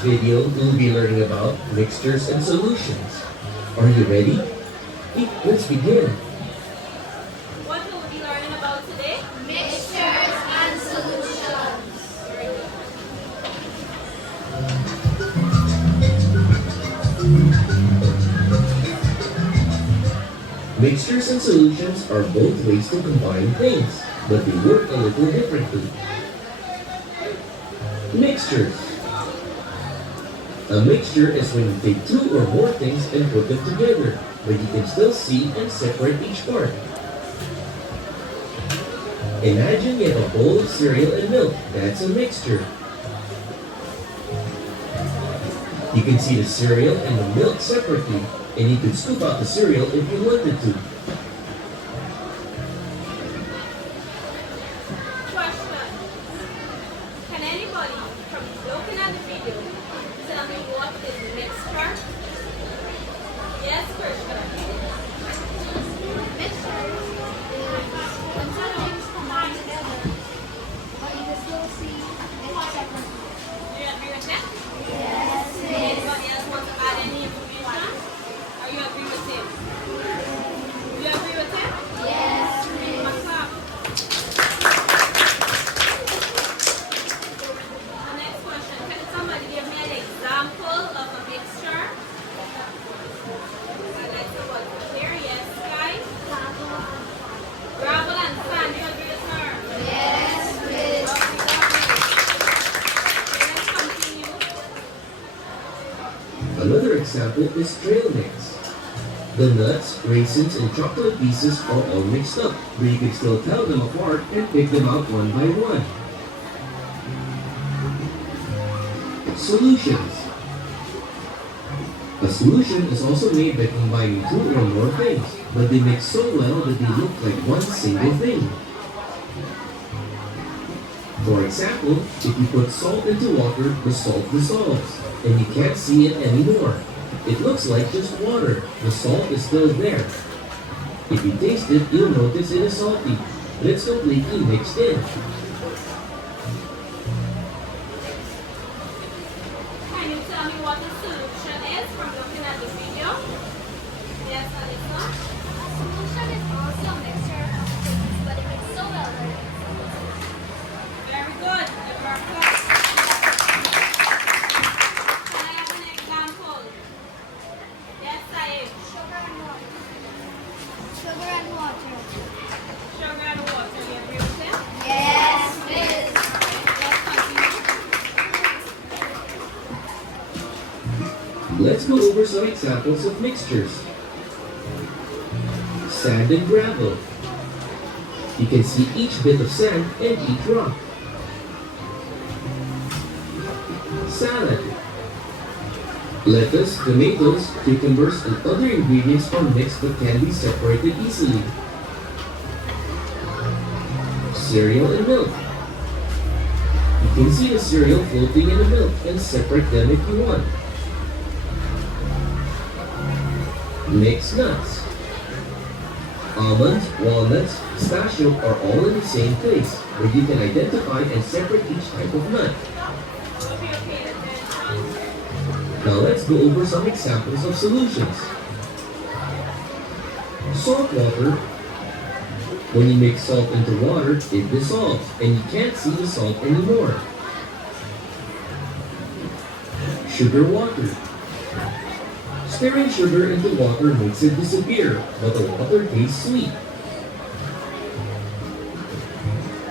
video, we'll be learning about mixtures and solutions. Are you ready? Let's begin. What will we be learning about today? Mixtures and solutions. Mixtures and solutions are both ways to combine things, but they work a little differently. Mixtures. A mixture is when you take two or more things and put them together, but you can still see and separate each part. Imagine you have a bowl of cereal and milk. That's a mixture. You can see the cereal and the milk separately, and you can scoop out the cereal if you wanted to. Question. Can anybody from looking at the video tell me what is mixture? Yes, Krishna. Mixtures is when two things combine together, but you can still see it separately. Do you agree with that? Yes, Anybody else want to add any information? Or you agree with him? You agree with him? Yes, Clap. The next question. Can somebody give me an example of a mixture? Let's see what's clear. Yes, guys. Gravel and sand. You agree with her? Yes, Lovely, lovely. Okay, let's continue. Another example is trail mix. The nuts, raisins, and chocolate pieces are all mixed up, but you can still tell them apart and pick them out one by one. Solutions. A solution is also made by combining two or more things, but they mix so well that they look like one single thing. For example, if you put salt into water, the salt dissolves, and you can't see it anymore. It looks like just water. The salt is still there. If you taste it, you'll notice it is salty, but it's completely mixed in. Can you tell me what the solution is from looking at the video? Yes, Alyssa? solution is also a mixture of things, but it makes so well that Very good. Give her a clap. Can I have an example? Yes, Saeed. sugar and water. Sugar and water. Sugar and water. You agree with him? Yes, Miss. Let's continue. Let's go over some examples of mixtures. Sand and gravel. You can see each bit of sand and each rock. Salad. Lettuce, tomatoes, cucumbers, and other ingredients are mixed but can be separated easily. Cereal and milk. You can see the cereal floating in the milk and separate them if you want. Mixed nuts. Almonds, walnuts, pistachio are all in the same place, where you can identify and separate each type of nut. Will be okay to attention. Now let's go over some examples of solutions. Salt water. When you mix salt into water, it dissolves, and you can't see the salt anymore. Sugar water. Stirring sugar into water makes it disappear, but the water tastes sweet.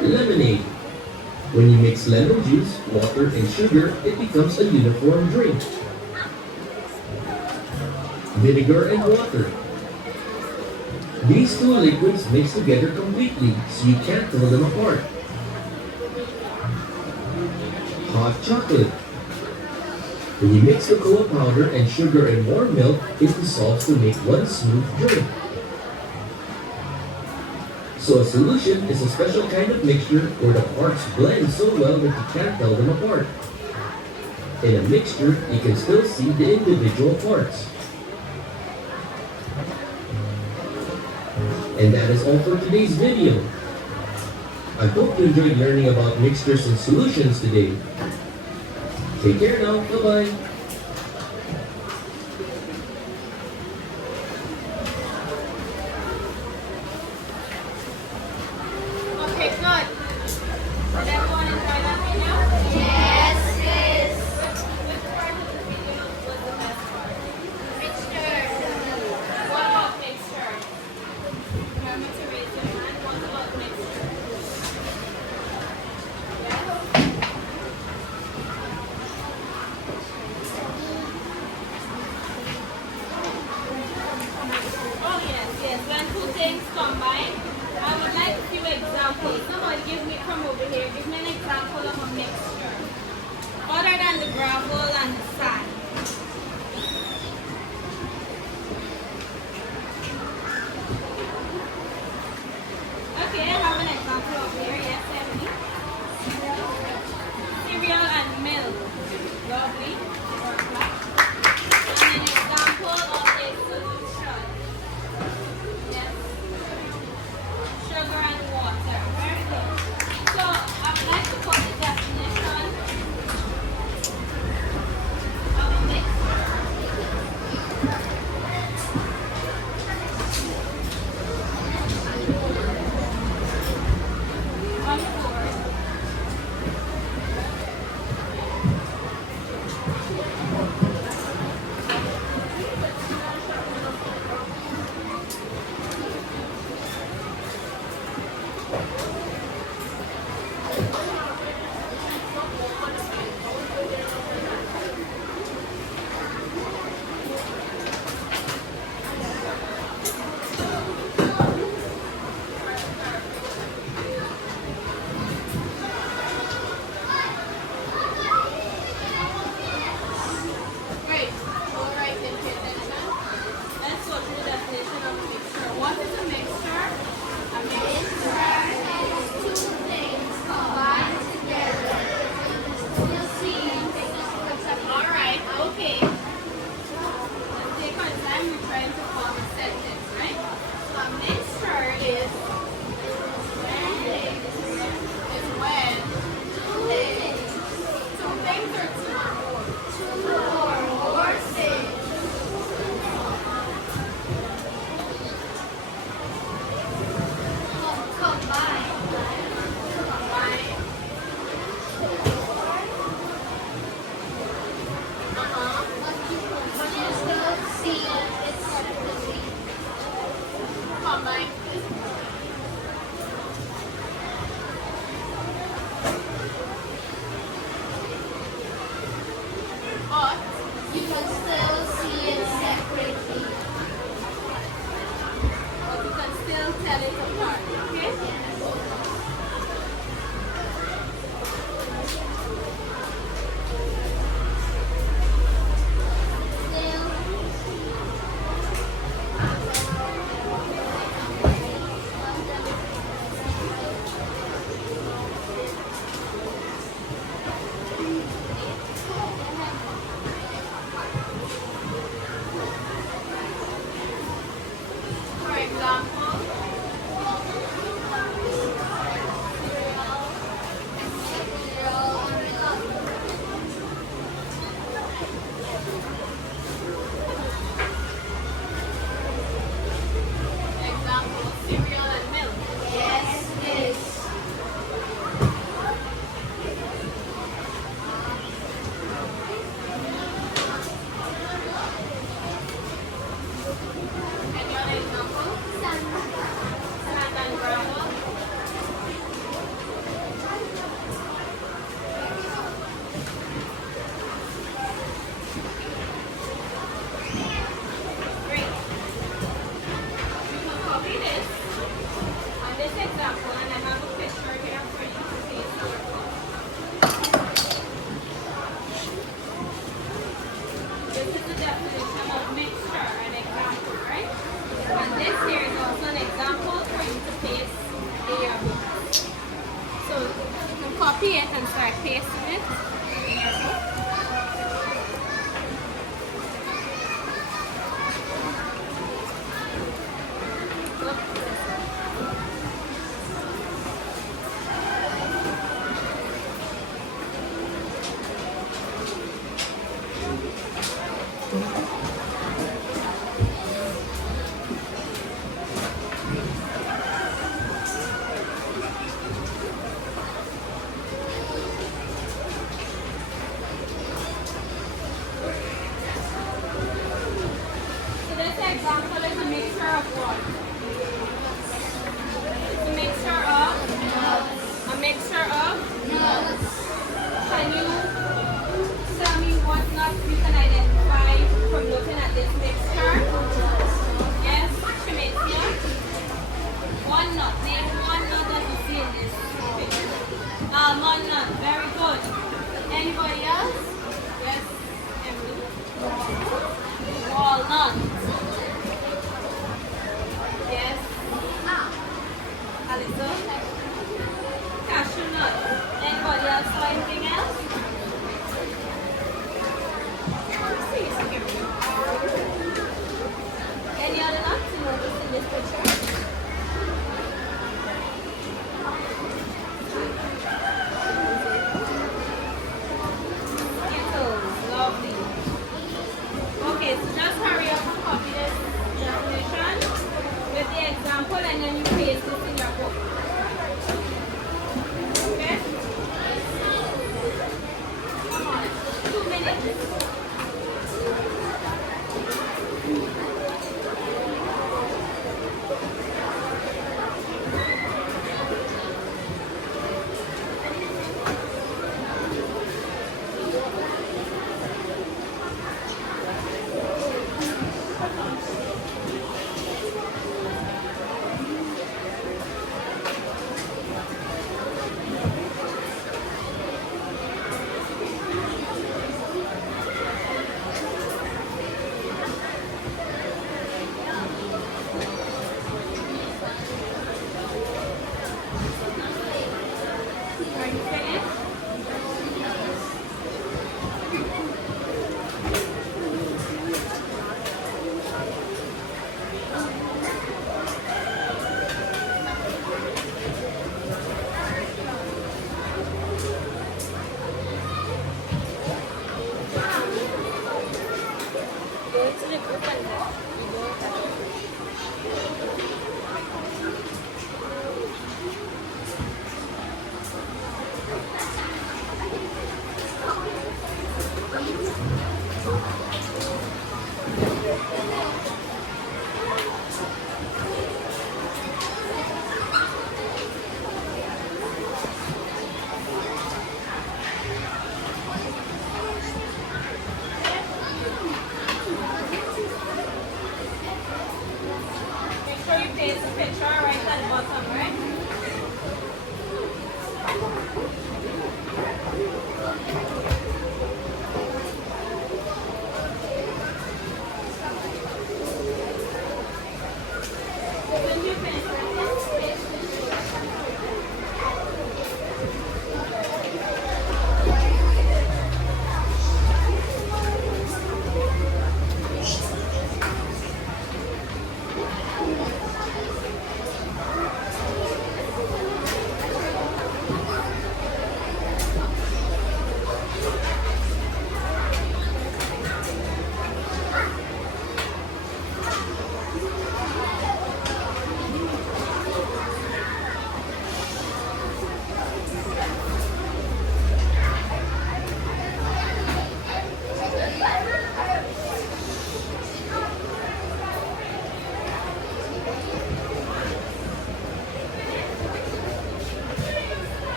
Lemonade. When you mix lemon juice, water, and sugar, it becomes a uniform drink. Vinegar and water. These two liquids mix together completely, so you can't tell them apart. Hot chocolate. When you mix cocoa powder and sugar and warm milk, it dissolves to make one smooth drink. So a solution is a special kind of mixture where the parts blend so well that you can't tell them apart. In a mixture, you can still see the individual parts. And that is all for today's video. I hope you enjoyed learning about mixtures and solutions today. Take care now. Bye-bye. Okay, good. Did everyone enjoy that video? Yes, miss. Which part of the video was the best part? Mixture. What about mixture? Remember to raise your hand. What about mixture? Yes? Oh yes, yes. When two things combine, I would like a few examples. Somebody give me from over here. Give me an example of a mixture. Other than the gravel and the sand. Okay, I have an example over here. Yes, Emily. Cereal and milk. Lovely. And an example of a solution. Yes. Sugar and water. Very good. So I would like to put the definition of a mixture. On the board. Great. All right, then pay attention. Let's go through the definition of a mixture. What is a mixture? A mixture is two things combined together. You see, All right, okay. Let's take our time. We're trying to form a sentence, right? So a mixture is when two things or two or more. two or more things combined. Combine. But you still see it separately. Combine. But You can still see it separately. you can still tell it apart, okay? For example, example, cereal and milk. Yes, miss. Any other example? Sand and gravel. Great. You can copy this on this example, and I have a picture here for you to see. This is the definition of mixture, an example, right? And this here is also an example for you to paste in your book. So you can copy it and start pasting it in your book. of what? It's a mixture of? A mixture of? Can you tell me what nut you can identify from looking at this mixture? Yes, Shemaitia? One nut. Name one nut that you see in this picture. Almond nut. Very good. Anybody else? Yes, Emily. Walnut. Yes. Alisa. Cashew nut. Anybody else saw anything else? Any other nuts you noticed in this picture? Skittles, lovely. Okay, so just hurry up and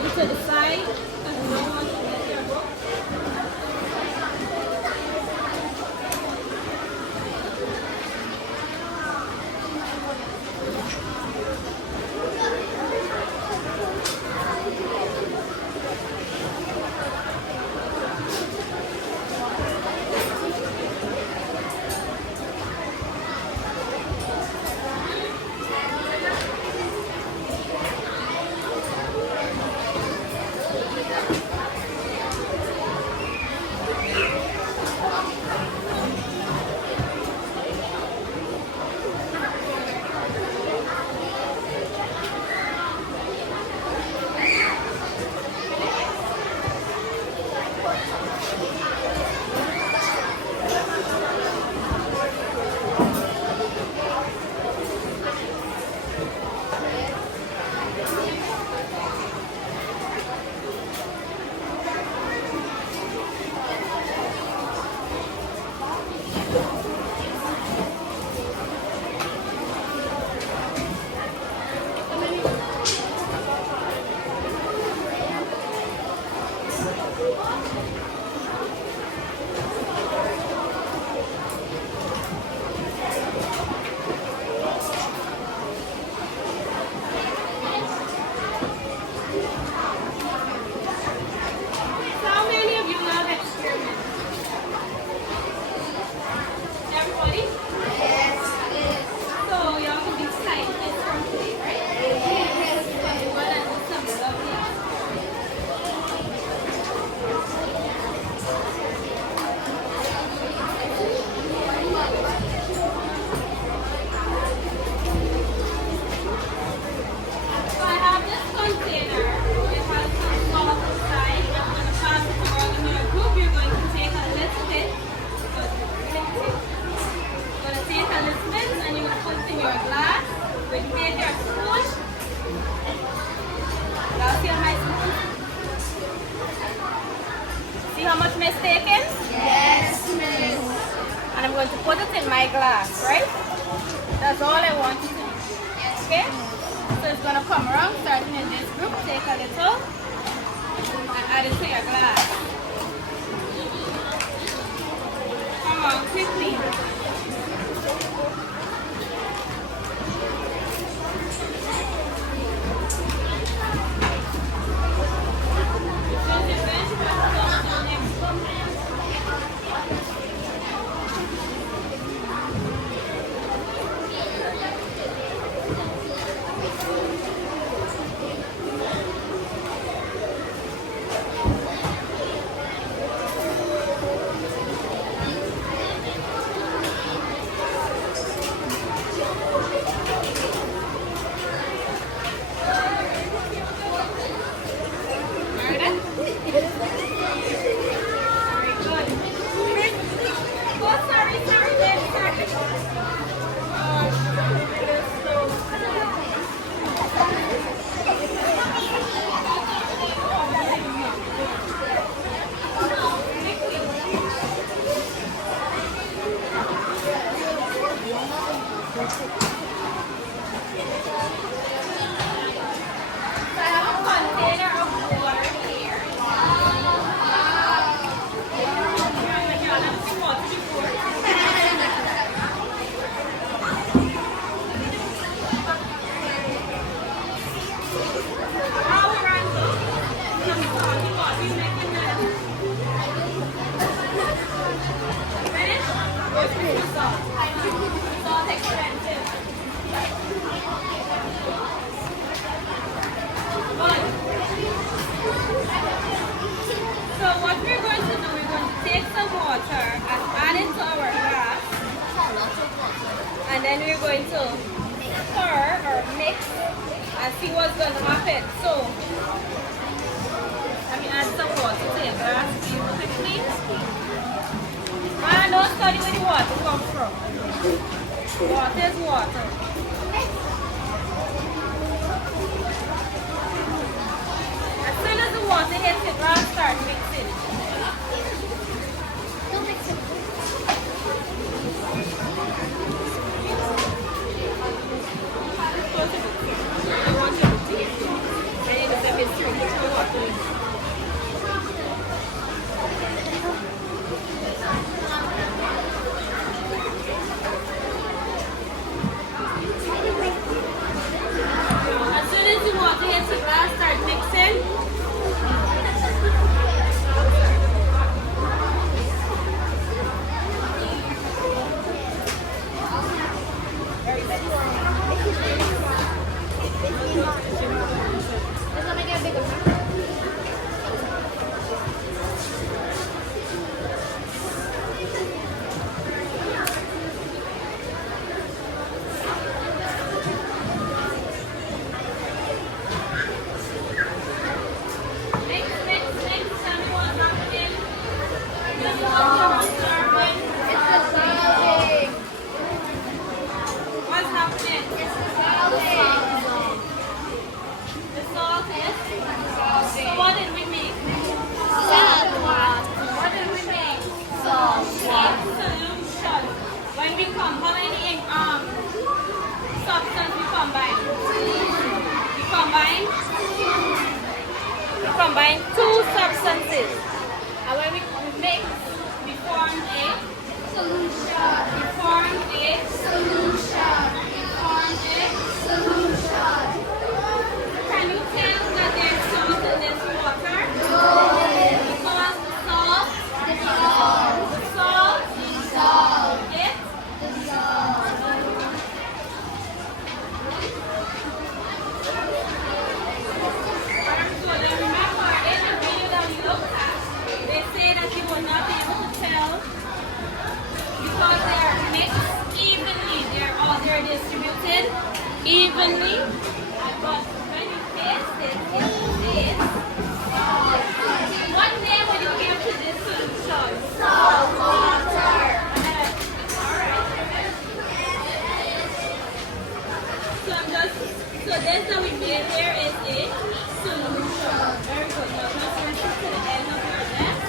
put it to the side because you don't want to get your book. So how many of you love experiments? Everybody? So y'all can be scientists from today, right? Well, that's some lovely. So I have this container. It has some salt inside. I'm going to pass it around in your group. You're going to take a little bit. You're going to take a little bit and you're going to put it in your glass. When you take your spoon, y'all see my spoon? See how much I'm taking? And I'm going to put it in my glass, right? That's all I want you to do. Okay? So it's going to come around, starting in this group. Take a little and add it to your glass. Come on, quickly. So what we're going to do, we're going to take some water and add it to our glass. And then we're going to pour or mix and see what's going to happen. So, let me add some water to your glass real quickly. Man, don't study where the water comes from. Water is water. As soon as the water hits it, we'll start mixing. Don't mix it. I want you to taste it. And it's a bit sweet. Observing. It's dissolving. What's happening? It's dissolving. The salt is. So what did we make? Salt water. What did we make? Salt A solution. When we combine, how many substance we combine? We combine two substances. And when we mix, we form a solution. we form a Solution. we form a Solution. Can you tell that there's salt in this water? Because salt Dissolve. the salt Dissolve. it Dissolve. So then remember in the video that we looked at, they say that you will not be able to tell because they are mixed evenly. They're distributed evenly. But when you taste it, it is. What name would you give to this solution? Salt water. Alright. So this that we made here is a solution. Very good. Now just reach to the end of your desk.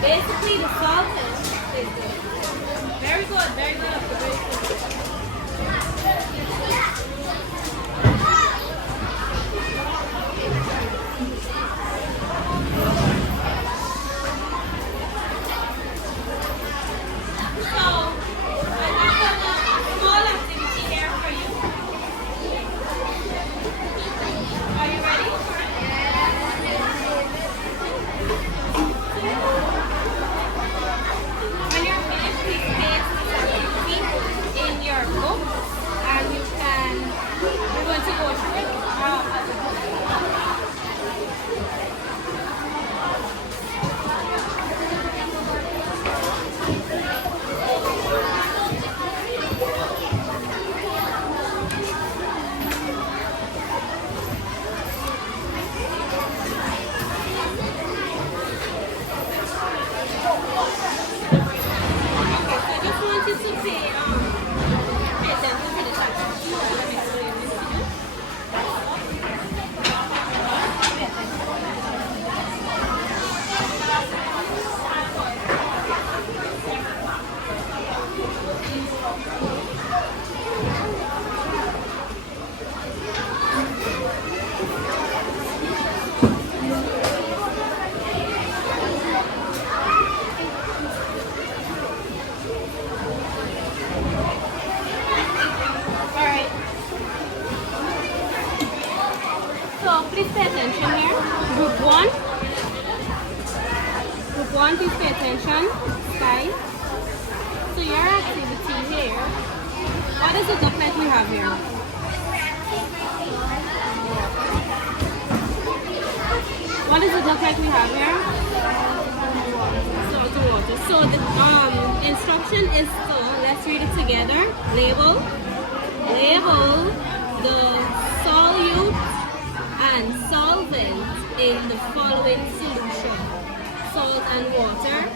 Basically, the solvent is good. Very good, very good. Very good. So, I have a small activity here for you. Are you ready? When you're finished, please paste this activity in your book, and we're going to go through it as a book. Okay, so I just want you to pay attention to the chat. Let me explain this to you. Alright. So please pay attention here. Group 1. Group 1, please pay attention. Sky. So your activity here. What does it look like we have here? What does it look like we have here? Salt and water. So the instruction is to, let's read it together. Label the solute and solvent in the following solution. Salt and water.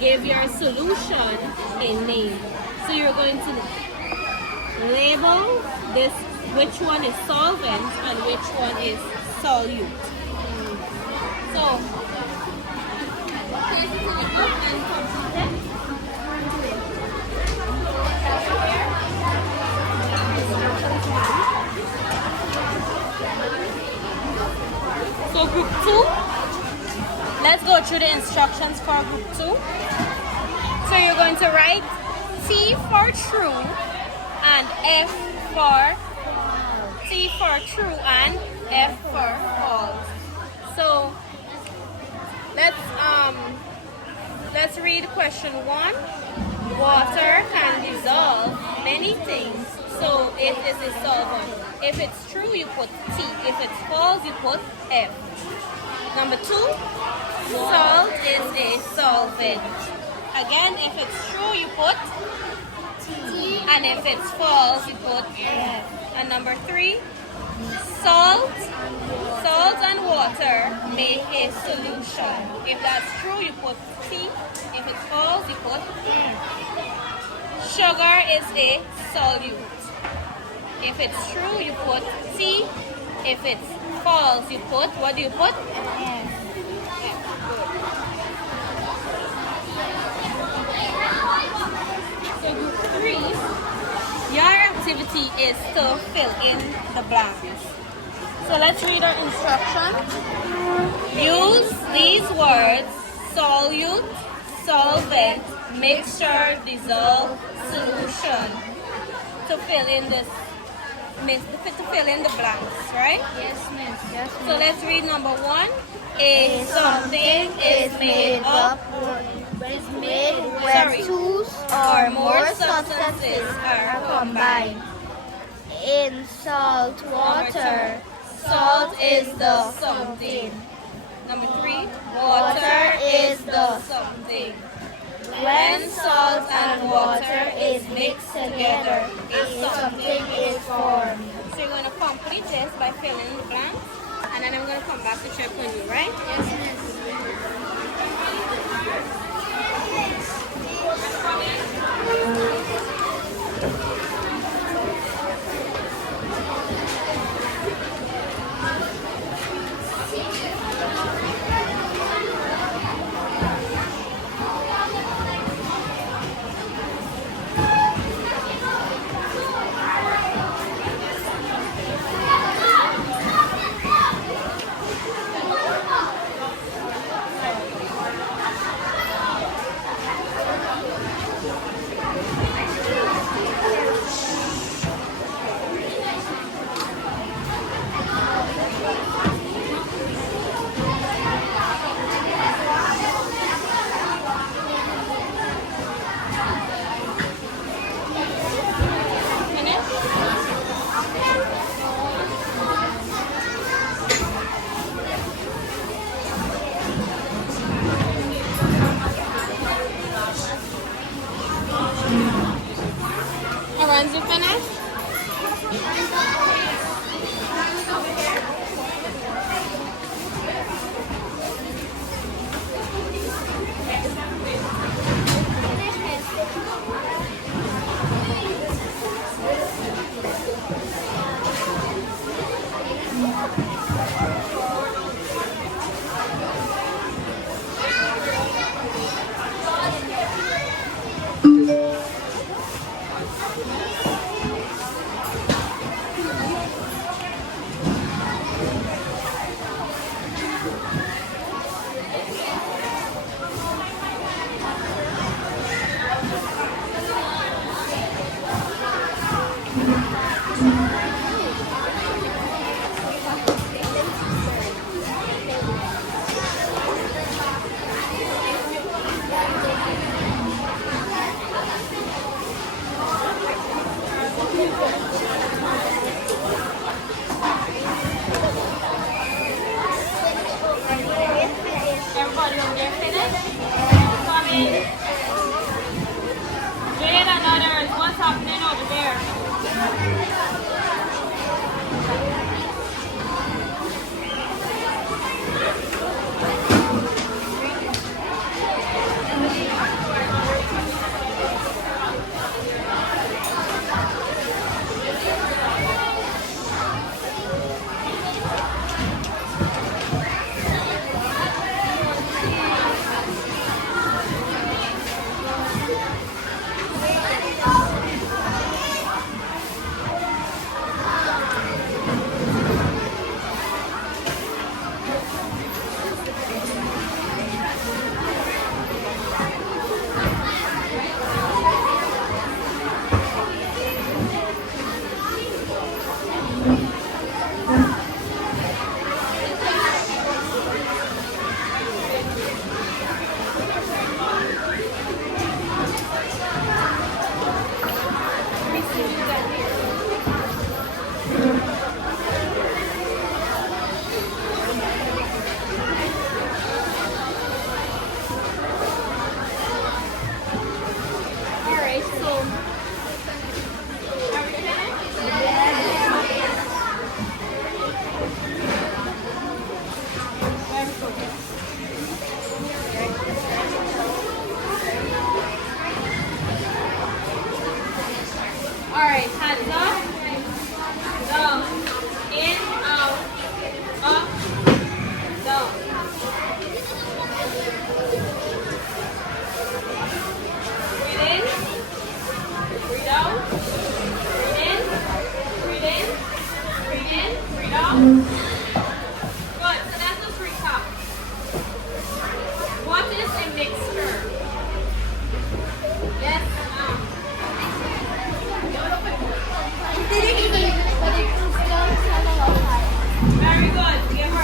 Give your solution a name. So you're going to label this which one is solvent and which one is solute. So, place it in the cup and complete it. So group 2, let's go through the instructions for group 2. So you're going to write T for true and F for true and F for false. So let's read question 1. Water can dissolve many things, so it is a solvent. If it's true, you put T. If it's false, you put F. Number 2, salt is a solvent. Again, if it's true, you put T. And if it's false, you put F. And number 3, salt and water make a solution. If that's true, you put T. If it's false, you put F. Sugar is a solute. If it's true, you put T. If it's false, you put, what do you put? F. So group 3, your activity is to fill in the blanks. So let's read our instruction. Use these words: solute, solvent, mixture, dissolve, solution to fill in this. To fill in the blanks, right? Yes, miss. Yes, So let's read number 1. A something is made up where two or more substances are combined. In salt water, salt is the something. Number 3. Water is the something. When salt and water is mixed together, a something is formed. So you're going to complete this by filling in the blanks, and then I'm going to come back to check on you, right? Yes, miss. We have